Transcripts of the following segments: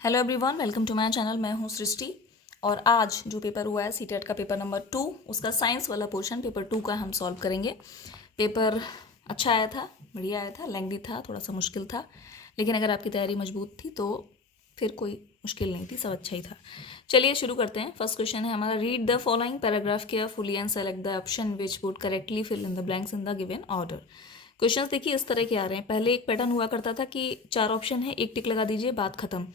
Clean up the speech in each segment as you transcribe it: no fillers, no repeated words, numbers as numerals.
Hello everyone, welcome to my channel. मैं हूं सृष्टि और आज जो पेपर हुआ है सीटेट का पेपर नंबर 2, उसका साइंस वाला पोर्शन पेपर 2 का हम सॉल्व करेंगे। पेपर अच्छा आया था, बढ़िया आया था, लेंथी था, थोड़ा सा मुश्किल था, लेकिन अगर आपकी तैयारी मजबूत थी तो फिर कोई मुश्किल नहीं थी, सब अच्छा ही था। चलिए शुरू करते हैं। फर्स्ट क्वेश्चन है हमारा, read the following paragraph carefully and select the option which would correctly fill in the blanks in the given order. Questions देखिए इस तरह के आ रहे हैं। पहले एक पैटर्न हुआ करता था कि 4 ऑप्शन है, एक टिक लगा दीजिए, बात खत्म।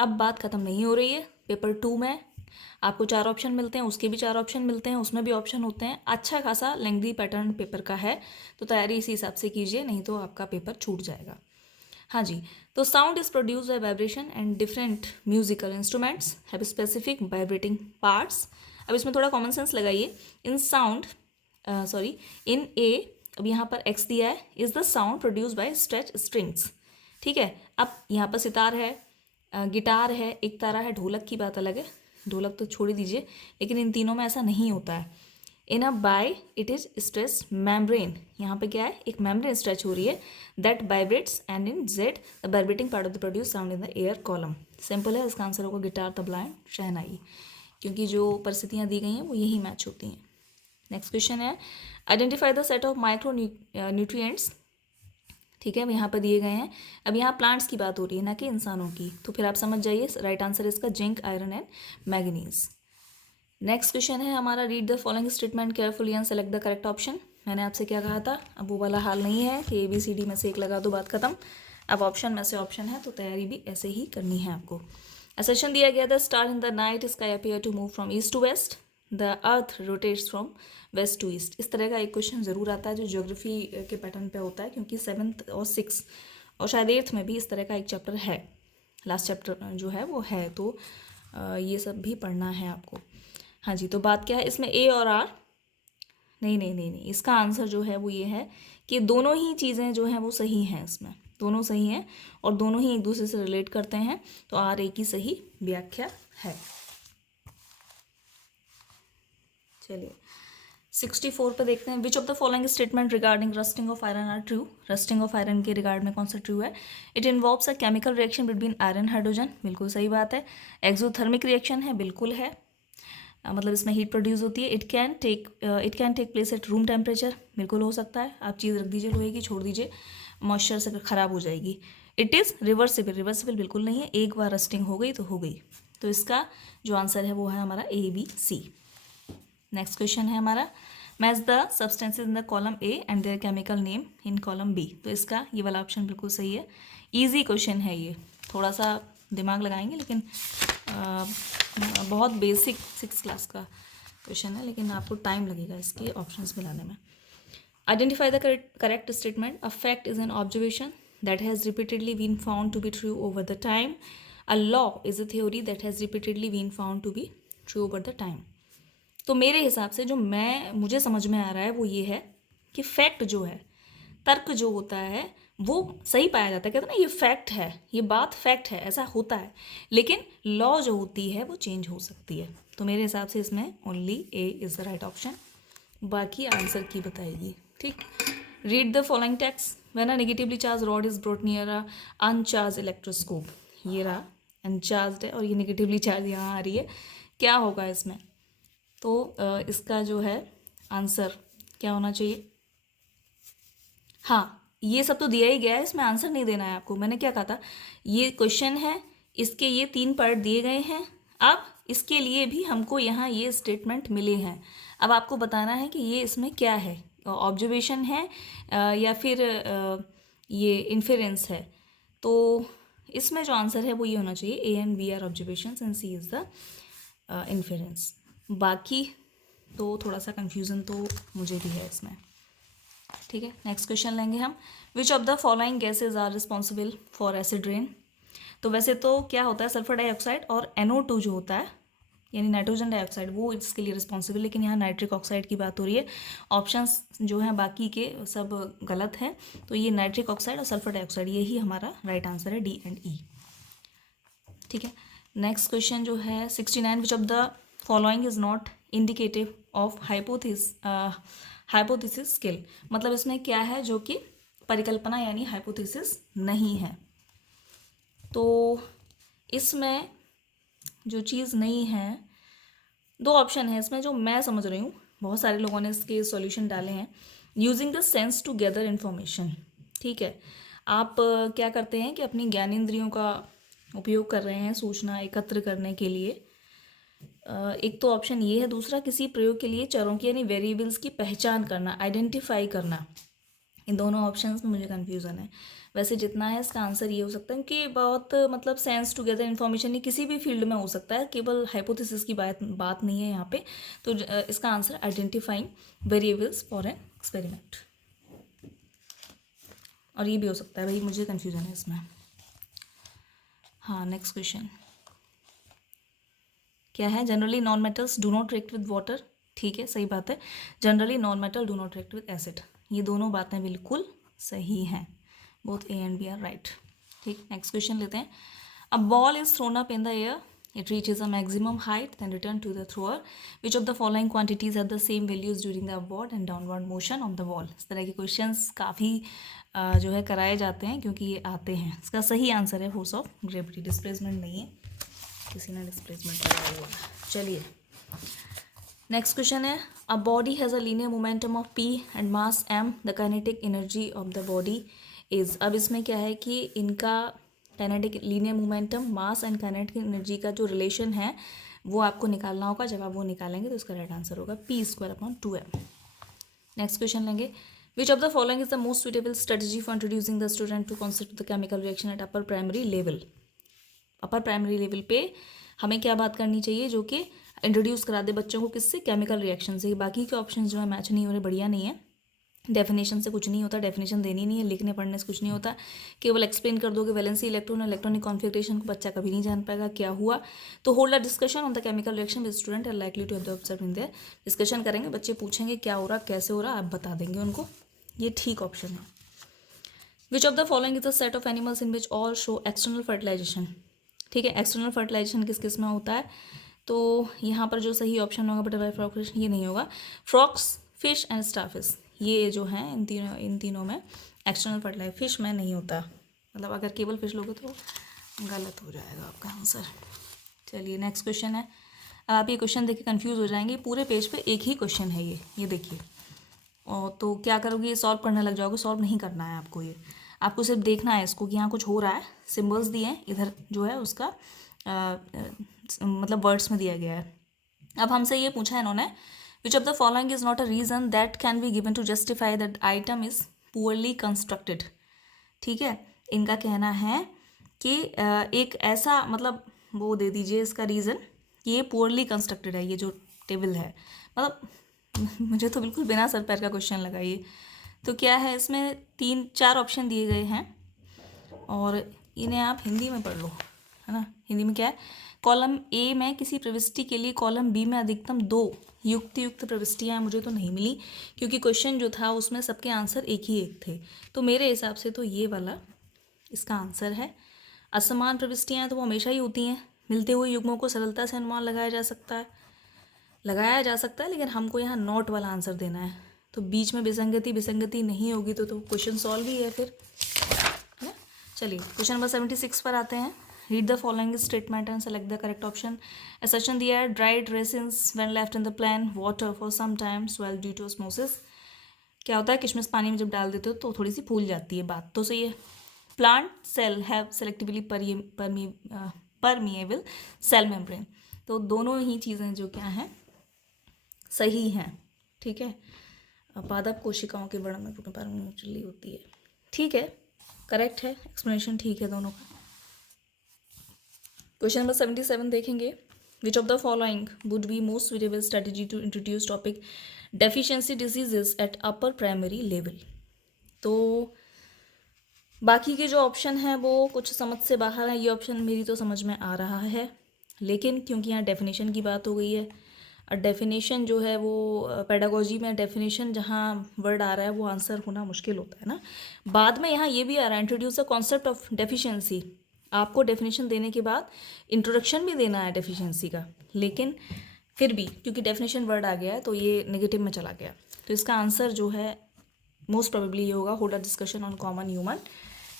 अब बात खत्म नहीं हो रही है। पेपर 2 में आपको 4 ऑप्शन मिलते हैं, उसके भी 4 ऑप्शन मिलते हैं, उसमें भी ऑप्शन होते हैं। अच्छा खासा लेंथी पैटर्न पेपर का है, तो तैयारी इसी हिसाब से कीजिए, नहीं तो आपका पेपर छूट जाएगा। हाँ जी, तो sound is produce by vibration and different musical instruments have specific vibrating parts. अब इसमें थोड़ा कॉमन सेंस लगाइए। इन साउंड इन ए, अब यहाँ पर एक्स दिया है, is the sound produce by stretch strings. ठीक है, अब यहाँ पर सितार है, गिटार है, एक तारा है, ढोलक की बात अलग है, ढोलक तो छोड़ ही दीजिए, लेकिन इन तीनों में ऐसा नहीं होता है। In a way it is stretch membrane, यहाँ पे क्या है, एक मेम्ब्रेन स्ट्रेच हो रही है, that vibrates, and in Z the vibrating part of the produce sound in the air column. Simple है, इसका आंसर होगा गिटार, तबला एंड शहनाई, क्योंकि जो परिस्थितियाँ दी गई हैं वो यही मैच होती हैं। नेक्स्ट क्वेश्चन है, identify the set of micro nutrients. ठीक है, अब यहाँ पर दिए गए हैं। अब यहाँ प्लांट्स की बात हो रही है, ना कि इंसानों की, तो फिर आप समझ जाइए राइट आंसर इसका zinc, iron and manganese. Next question है हमारा, read the following statement carefully and select the correct option. मैंने आपसे क्या कहा था, अब वो वाला हाल नहीं है कि ABCD में से एक लगा दो, बात खत्म। अब ऑप्शन में से ऑप्शन है, तो तैयारी भी ऐसे ही करनी है आपको। असर्शन दिया गया था, star in the night sky appear to move from east to west, the earth rotates from west to east. इस तरह का एक क्वेश्चन ज़रूर आता है जो ज्योग्राफी के पैटर्न पे होता है, क्योंकि 7th और 6th और शायद 8th में भी इस तरह का एक चैप्टर है, लास्ट चैप्टर जो है वो है, तो ये सब भी पढ़ना है आपको। हाँ जी, तो बात क्या है इसमें, ए और आर, नहीं नहीं नहीं नहीं, इसका आंसर जो है वो ये है कि दोनों ही चीज़ें जो हैं वो सही हैं, इसमें दोनों सही हैं और दोनों ही एक दूसरे से रिलेट करते हैं, तो आर ए की सही व्याख्या है। चलिए 64 पे देखते हैं, which of the following statement regarding rusting of iron are true. Rusting of iron के रिगार्ड में कौन सा ट्रू है। It involves a chemical reaction between iron hydrogen, बिल्कुल सही बात है। एक्सोथर्मिक रिएक्शन है, बिल्कुल है, मतलब इसमें हीट प्रोड्यूस होती है। It can take place at room temperature, बिल्कुल हो सकता है। आप चीज़ रख दीजिए लोहे की, छोड़ दीजिए, मॉइस्चर से ख़राब हो जाएगी। इट इज़ रिवर्सिबल, रिवर्सिबल बिल्कुल नहीं है, एक बार रस्टिंग हो गई तो हो गई। तो इसका जो आंसर है वो है हमारा ABC। नेक्स्ट क्वेश्चन है हमारा, match the substances in the column A and there chemical name in column B। तो इसका ये वाला ऑप्शन बिल्कुल सही है। ईजी क्वेश्चन है ये, थोड़ा सा दिमाग लगाएंगे, लेकिन बहुत बेसिक 6th क्लास का क्वेश्चन है, लेकिन आपको टाइम लगेगा इसके ऑप्शंस मिलाने में। Identify the correct statement. A fact is an observation that has repeatedly been found to be true over the time. A law is a theory that has repeatedly been found to be true over the time. तो मेरे हिसाब से जो मुझे समझ में आ रहा है वो ये है कि फैक्ट जो है, तर्क जो होता है वो सही पाया जाता है। कहते हैं ना, ये फैक्ट है, ये बात फैक्ट है, ऐसा होता है, लेकिन लॉ जो होती है वो चेंज हो सकती है। तो मेरे हिसाब से इसमें only A is the right option, बाकी आंसर की बताएगी। ठीक, read the following text. When a negatively charge rod is brought near a अनचार्ज electroscope, ये रहा अनचार्ज है और ये नेगेटिवली चार्ज यहाँ आ रही है, क्या होगा इसमें। तो इसका जो है आंसर क्या होना चाहिए। हाँ, ये सब तो दिया ही गया है, इसमें आंसर नहीं देना है आपको। मैंने क्या कहा था, ये क्वेश्चन है, इसके ये 3 पार्ट दिए गए हैं। अब इसके लिए भी हमको यहाँ ये स्टेटमेंट मिले हैं। अब आपको बताना है कि ये इसमें क्या है, ऑब्जर्वेशन है या फिर ये इन्फेरेंस है। तो इसमें जो आंसर है वो ये होना चाहिए, A and B are observation and C is the inference. बाकी तो थोड़ा सा कन्फ्यूज़न तो मुझे भी है इसमें। ठीक है, नेक्स्ट क्वेश्चन लेंगे हम, which of the following gases are responsible for acid rain. तो वैसे तो क्या होता है, सल्फर डाइऑक्साइड और NO2 जो होता है, यानी नाइट्रोजन डाइऑक्साइड, वो इसके लिए रिस्पॉन्सिबल, लेकिन यहाँ नाइट्रिक ऑक्साइड की बात हो रही है। ऑप्शंस जो हैं बाकी के सब गलत हैं, तो ये नाइट्रिक ऑक्साइड और सल्फर डाइऑक्साइड, यही हमारा राइट आंसर है, D and E। ठीक है, नेक्स्ट क्वेश्चन जो है 69, विच of the following is not indicative of hypothesis skill. मतलब इसमें क्या है जो कि परिकल्पना यानी हाइपोथेसिस नहीं है। तो इसमें जो चीज़ नहीं है, दो ऑप्शन है इसमें जो मैं समझ रही हूँ, बहुत सारे लोगों ने इसके सॉल्यूशन डाले हैं। Using the sense to gather information, ठीक है। आप क्या करते हैं कि अपनी ज्ञानेंद्रियों का उपयोग कर रहे हैं सूचना एकत्र करने के लिए। एक तो ऑप्शन ये है। दूसरा, किसी प्रयोग के लिए चरों की यानी वेरिएबल्स की पहचान करना, आइडेंटिफाई करना। इन दोनों ऑप्शंस में मुझे कन्फ्यूज़न है। वैसे जितना है इसका आंसर ये हो सकता है कि बहुत मतलब सेंस टुगेदर इन्फॉर्मेशन ये किसी भी फील्ड में हो सकता है, केवल हाइपोथेसिस की बात नहीं है यहाँ पे। तो इसका answer identifying variables for an experiment. और ये भी हो सकता है, भाई मुझे कन्फ्यूज़न है इसमें। हाँ, नेक्स्ट क्वेश्चन क्या है? Generally non metals do not react with water, ठीक है, सही बात है। Generally non metal do not react with acid, ये दोनों बातें बिल्कुल सही हैं। Both A and B are right. ठीक, नेक्स्ट क्वेश्चन लेते हैं। A ball is thrown up in the air, it reaches a maximum height then return to the thrower. Which of the following quantities have the same values during the upward and downward motion of the ball. इस तरह के questions काफ़ी जो है कराए जाते हैं क्योंकि ये आते हैं। इसका सही आंसर है फोर्स ऑफ ग्रेविटी, डिस्प्लेसमेंट नहीं है, किसी ने डिस्प्लेसमेंट लगाया हुआ है। चलिए नेक्स्ट क्वेश्चन है। A body has a linear momentum of p and mass m, the kinetic energy of the body is. अब इसमें क्या है कि इनका kinetic linear momentum, mass and kinetic energy का जो रिलेशन है वो आपको निकालना होगा। जब आप वो निकालेंगे तो इसका राइट आंसर होगा p²/2m। नेक्स्ट क्वेश्चन लेंगे। Which of the following is the most suitable strategy for introducing the student to concept the chemical reaction at upper primary level. Upper primary level पे हमें क्या बात करनी चाहिए जो कि इंट्रोड्यूस करा दे बच्चों को, किससे? केमिकल रिएक्शन से। बाकी के ऑप्शन जो है मैच नहीं हो रहे, बढ़िया नहीं है। डेफिनेशन से कुछ नहीं होता, डेफिनेशन देनी नहीं है, लिखने पढ़ने से कुछ नहीं होता। केवल एक्सप्लेन कर दोगे वैलेंसी इलेक्ट्रॉन और इलेक्ट्रॉनिक कॉन्फिगरेशन को, बच्चा कभी नहीं जान पाएगा क्या हुआ। तो hold a discussion on the chemical reaction with student are likely to observe in there. Discussion करेंगे, बच्चे पूछेंगे क्या हो रहा, कैसे हो रहा, आप बता देंगे उनको। ये ठीक ऑप्शन है। Which of the following is the set of animals in which all show external fertilisation, ठीक है। एक्सटर्नल फर्टिलाइजेशन किस किस में होता है? तो यहाँ पर जो सही ऑप्शन होगा बटरफ्लाई, फ्रॉग, फिश, ये नहीं होगा। फ्रॉक्स, फिश एंड स्टारफिश, ये जो हैं इन तीनों में एक्सटर्नल फर्टिलाइज। फिश में नहीं होता, मतलब अगर केवल फिश लोगे तो गलत हो जाएगा आपका आंसर। चलिए नेक्स्ट क्वेश्चन है। अब आप ये क्वेश्चन देख के कन्फ्यूज़ हो जाएंगे। पूरे पेज पे एक ही क्वेश्चन है ये देखिए। और तो क्या करोगे, ये सॉल्व करने लग जाओगे। सॉल्व नहीं करना है आपको, ये आपको सिर्फ देखना है इसको कि यहाँ कुछ हो रहा है। सिम्बल्स दिए हैं, इधर जो है उसका मतलब वर्ड्स में दिया गया है। अब हमसे ये पूछा है इन्होंने, which of the following is not a reason that can be given to justify that item is poorly constructed, ठीक है। इनका कहना है कि एक ऐसा मतलब वो दे दीजिए इसका रीज़न कि ये पुअरली कंस्ट्रक्टेड है, ये जो टेबल है। मतलब मुझे तो बिल्कुल बिना सर पैर का क्वेश्चन लगा ये। तो क्या है इसमें 3-4 ऑप्शन दिए गए हैं और इन्हें आप हिंदी में पढ़ लो, है ना। हिंदी में क्या है? कॉलम ए में किसी प्रविष्टि के लिए कॉलम बी में अधिकतम 2 युक्त प्रविष्टियाँ मुझे तो नहीं मिली, क्योंकि क्वेश्चन जो था उसमें सबके आंसर एक ही एक थे। तो मेरे हिसाब से तो ये वाला इसका आंसर है। असमान प्रविष्टियाँ तो वो हमेशा ही होती हैं। मिलते हुए युग्मों को सरलता से अनुमान लगाया जा सकता है, लेकिन हमको यहाँ नॉट वाला आंसर देना है। तो बीच में विसंगति नहीं होगी तो क्वेश्चन सॉल्व ही है फिर, है ना। चलिए क्वेश्चन नंबर 76 पर आते हैं। Read the following statement and select the correct option. Assertion दिया है, dried raisins when left in the plain water for some time swell due to osmosis. क्या होता है, किशमिश पानी में जब डाल देते हो तो थोड़ी सी फूल जाती है, बात तो सही है। Plant cell have selectively permeable cell membrane. तो दोनों ही चीज़ें जो क्या हैं सही हैं, ठीक है। पादप कोशिकाओं के वर्णन में परमेचुरली होती है, ठीक है, करेक्ट है, एक्सप्लेनेशन ठीक है दोनों का। क्वेश्चन नंबर 77 देखेंगे। Which of the following would be most suitable strategy to introduce topic deficiency diseases at upper primary level. तो बाकी के जो ऑप्शन हैं वो कुछ समझ से बाहर है। ये ऑप्शन मेरी तो समझ में आ रहा है, लेकिन क्योंकि यहाँ डेफिनेशन की बात हो गई है, और डेफिनेशन जो है वो पेडागोजी में डेफिनेशन जहाँ वर्ड आ रहा है वो आंसर होना मुश्किल होता है ना। बाद में यहाँ ये भी आ रहा है, introduce the concept of deficiency. आपको डेफिनेशन देने के बाद इंट्रोडक्शन भी देना है डेफिशिएंसी का, लेकिन फिर भी क्योंकि डेफिनेशन वर्ड आ गया है तो ये नेगेटिव में चला गया। तो इसका आंसर जो है मोस्ट प्रोबेबली ये होगा, hold a discussion on common human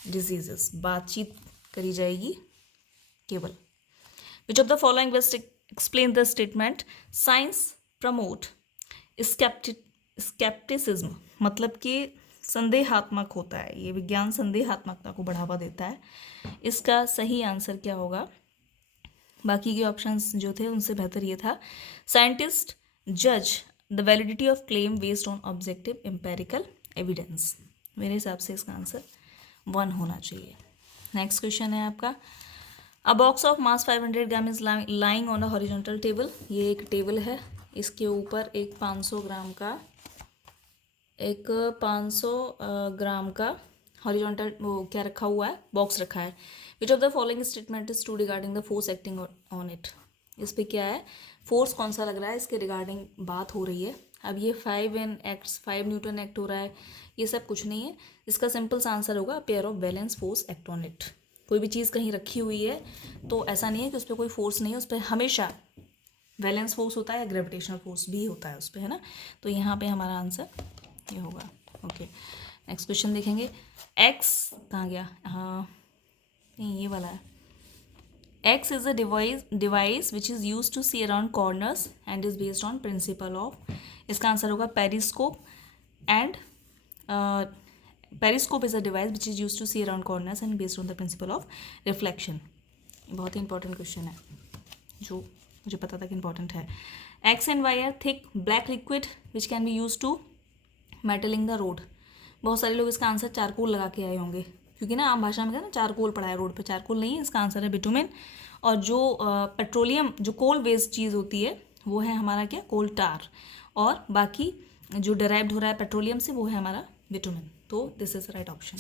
diseases. बातचीत करी जाएगी केवल। विच of the following best explain the statement science promote scepticism, मतलब कि संदेहात्मक होता है, ये विज्ञान संदेहात्मकता को बढ़ावा देता है। इसका सही आंसर क्या होगा? बाकी के ऑप्शंस जो थे उनसे बेहतर ये था, साइंटिस्ट जज the validity of claim based on objective empirical evidence. मेरे हिसाब से इसका आंसर 1 होना चाहिए। नेक्स्ट क्वेश्चन है आपका, अ box of mass 500 gram is lying on a horizontal table. ये एक टेबल है, इसके ऊपर एक 500 ग्राम का हॉरिजॉन्टल वो क्या रखा हुआ है, बॉक्स रखा है। Which of the following statement is true regarding the force acting on it. इस पर क्या है, फोर्स कौन सा लग रहा है, इसके रिगार्डिंग बात हो रही है। अब ये 5 न्यूटन एक्ट हो रहा है, ये सब कुछ नहीं है। इसका सिंपल सा आंसर होगा pair of balance force act on it. कोई भी चीज़ कहीं रखी हुई है तो ऐसा नहीं है कि उस पर कोई फोर्स नहीं है, उस पर हमेशा बैलेंस फोर्स होता है या ग्रेविटेशनल फोर्स भी होता है उस पर, है ना। तो यहाँ पे हमारा आंसर ये होगा। ओके, नेक्स्ट क्वेश्चन देखेंगे। एक्स कहाँ गया? हाँ नहीं, ये वाला है। X is a device which is use to see around corners and is based on principle of. इसका आंसर होगा periscope and periscope is a device which is use to see around corners and based on the principle of reflection. बहुत ही important question है जो मुझे पता था कि इंपॉर्टेंट है। X and Y are thick black liquid which can be use to metalling the road. बहुत सारे लोग इसका आंसर चारकोल लगा के आए होंगे, क्योंकि ना आम भाषा में कहते हैं ना चारकोल पड़ा है रोड पे, चारकोल नहीं है, इसका आंसर है बिटुमिन। और जो पेट्रोलियम जो कोल बेस्ड चीज़ होती है वो है हमारा क्या, कोल टार। और बाकी जो डिराइव्ड हो रहा है पेट्रोलियम से वो है हमारा बिटुमिन। तो this is right option.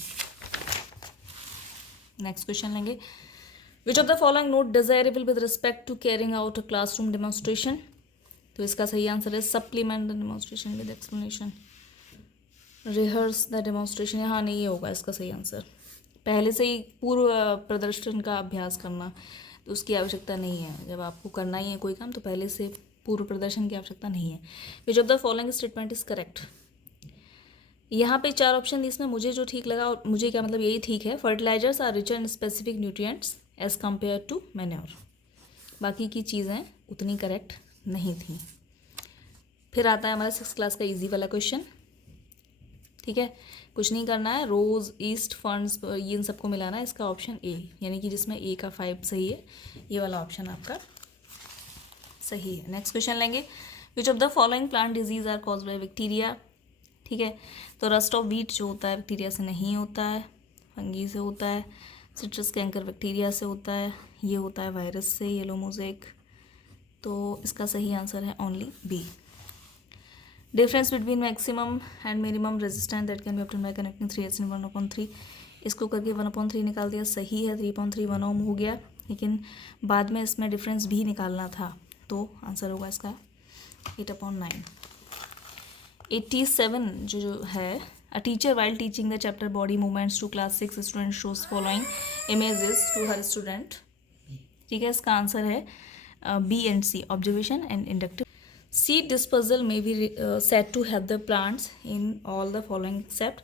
Next question लेंगे, which of the following not desirable with respect to carrying out a classroom demonstration. तो इसका सही आंसर है supplement the demonstration with explanation, rehearse the demonstration. यहाँ नहीं, ये होगा इसका सही आंसर। पहले से ही पूर्व प्रदर्शन का अभ्यास करना, तो उसकी आवश्यकता नहीं है। जब आपको करना ही है कोई काम तो पहले से पूर्व प्रदर्शन की आवश्यकता नहीं है। Which of the following statement is correct. यहाँ पे 4 ऑप्शन दी, इसमें मुझे जो ठीक लगा, और मुझे क्या मतलब यही ठीक है, fertilisers are rich in specific nutrients as compare to manure. बाकी की चीज़ें उतनी करेक्ट नहीं थी। फिर आता है हमारा 6th क्लास का इजी वाला क्वेश्चन। ठीक है, कुछ नहीं करना है, रोज ईस्ट फंड्स ये इन सबको मिलाना है। इसका ऑप्शन ए, यानी कि जिसमें ए का 5 सही है, ये वाला ऑप्शन आपका सही है। नेक्स्ट क्वेश्चन लेंगे, which of the following plant disease are cause by bacteria. ठीक है, तो रस्ट ऑफ व्हीट जो होता है बैक्टीरिया से नहीं होता है, फंगी से होता है। सिट्रस कैंकर बैक्टीरिया से होता है, ये होता है वायरस से, येलो मोज़ेक। तो इसका सही आंसर है only B. Difference between maximum and minimum resistance that can be obtained by connecting 3s in 1/3। इसको करके 1/3 निकाल दिया, सही है। 3/3 1 ओम हो गया, लेकिन बाद में इसमें डिफरेंस भी निकालना था, तो आंसर होगा इसका 8/9। 87 जो है, a teacher while teaching the chapter body movements to class 6 student shows following images to her student. ठीक है, इसका आंसर है B and C, observation and inductive. Seed dispersal may be said to help the plants in all the following except।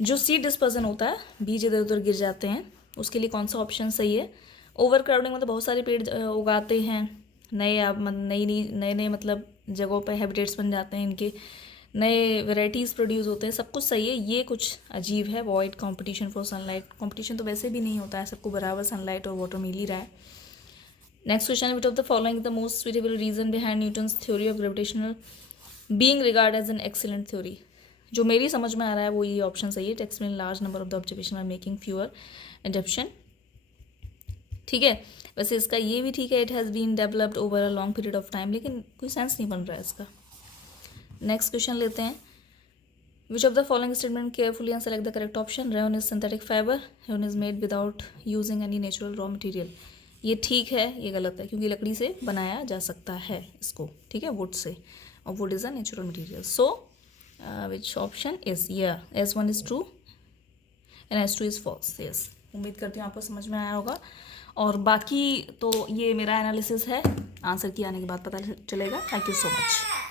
जो seed dispersion होता है, बीज इधर उधर गिर जाते हैं, उसके लिए कौन सा ऑप्शन सही है? ओवर क्राउडिंग मतलब बहुत सारे पेड़ उगाते हैं, नए मतलब जगहों पर हैबिटेट्स बन जाते हैं, इनके नए वेराइटीज़ प्रोड्यूस होते हैं, सब कुछ सही है। ये कुछ अजीब है, void competition for sunlight. Competition तो वैसे भी नहीं होता है, सबको बराबर सनलाइट और वाटर मिल ही रहा है। Next question, which of the following the most suitable reason behind Newton's theory of gravitational being regard as an excellent theory. जो मेरी समझ में आ रहा है वो ये ऑप्शन सही है, to explain large number of the observation are making fewer adaption. ठीक है, वैसे इसका ये भी ठीक है, it has been developed over a long period of time, लेकिन कोई सेंस नहीं बन रहा है इसका। नेक्स्ट क्वेश्चन लेते हैं, which of the following statement carefully and select the correct option. Rayon is synthetic fibre, rayon is made without using any natural raw material. ये ठीक है, ये गलत है, क्योंकि लकड़ी से बनाया जा सकता है इसको, ठीक है, वुड से, और wood is a natural material. So which option is, S1 is true and S2 is false. Yes, उम्मीद करती हूँ आपको समझ में आया होगा, और बाकी तो ये मेरा एनालिसिस है, आंसर की आने के बाद पता चलेगा। Thank you so much.